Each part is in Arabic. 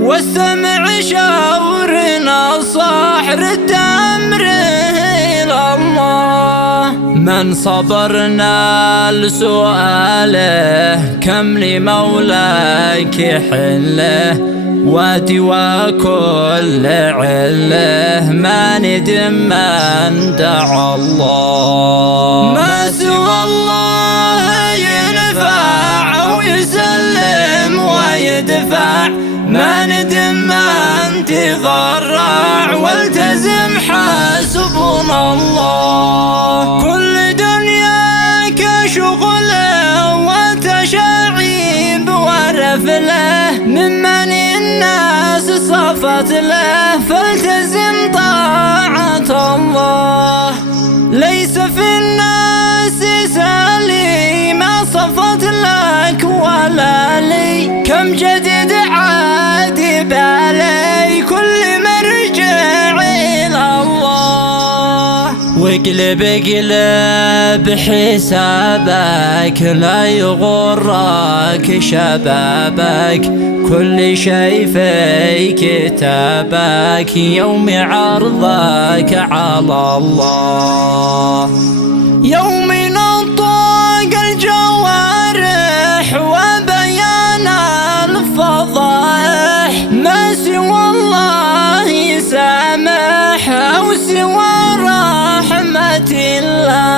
والسمع شاور نصاح، رد أمره إلى الله. من صبرنا لسؤاله كم لمولاك حله، وادي وكل عله ما ندم من دعا الله. ما سوى الله ينفع أو يسلم ويدفع، ما ندم من تضرع والتزم حسبنا الله. كل دنياك شغله وتشعيب ورفله، ممن الناس صفت له فالتزم طاعة الله. ليس في الناس سالي ما صفت لك ولا لي، كم جديد عاد بالي كل مرجع إلى الله. واقلب اقلب حسابك لا يغرك شبابك، كل شي في كتابك يوم عرضك على الله. يوم نطق الجوارح وبيان الفضائح، ما سوى الله يسامح أو سوى رحمة الله.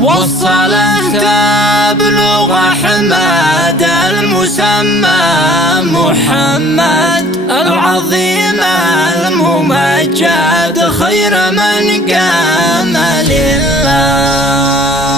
والصلاة تبلغ أحمد المسمى محمد، العظيم الممجد خير من قام لله.